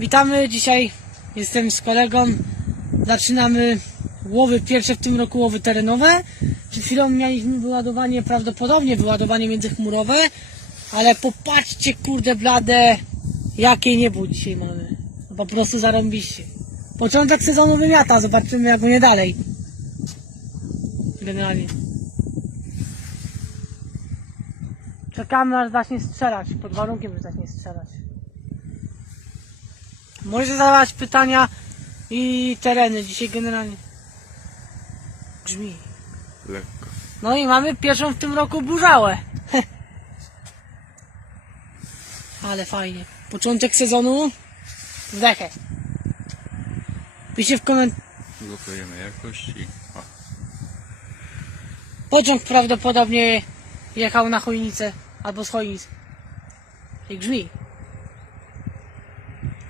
Witamy dzisiaj. Jestem z kolegą. Zaczynamy łowy pierwsze w tym roku łowy terenowe. Przed chwilą mieliśmy wyładowanie, prawdopodobnie wyładowanie międzychmurowe, ale popatrzcie kurde blade, jakie niebo dzisiaj mamy. No Po prostu zarąbiście. Początek sezonu wymiata, zobaczymy jak będzie dalej. Generalnie. Czekamy aż zacznie strzelać, pod warunkiem, że zacznie strzelać. Możecie zadawać pytania i tereny dzisiaj generalnie. Brzmi. Lekko. No i mamy pierwszą w tym roku burzałę. Ale fajnie. Początek sezonu. Wdechę. Piszcie w komentarzu. Blokujemy jakość i... O, Pociąg prawdopodobnie jechał na chojnicę albo z chojnic. Jak brzmi.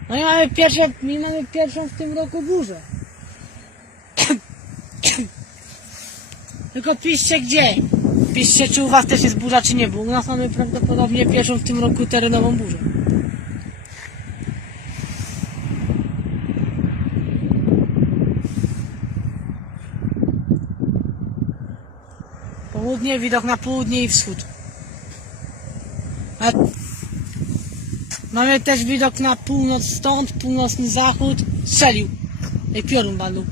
No i mamy pierwszą, i mamy pierwszą w tym roku burzę. Tylko piszcie gdzie. Piszcie czy u was też jest burza czy nie, bo u nas mamy prawdopodobnie pierwszą w tym roku terenową burzę. Południe, widok na południe i wschód. A mamy też widok na północ stąd, północny zachód. Strzelił. Ej, piorun balnął.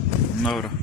dobra.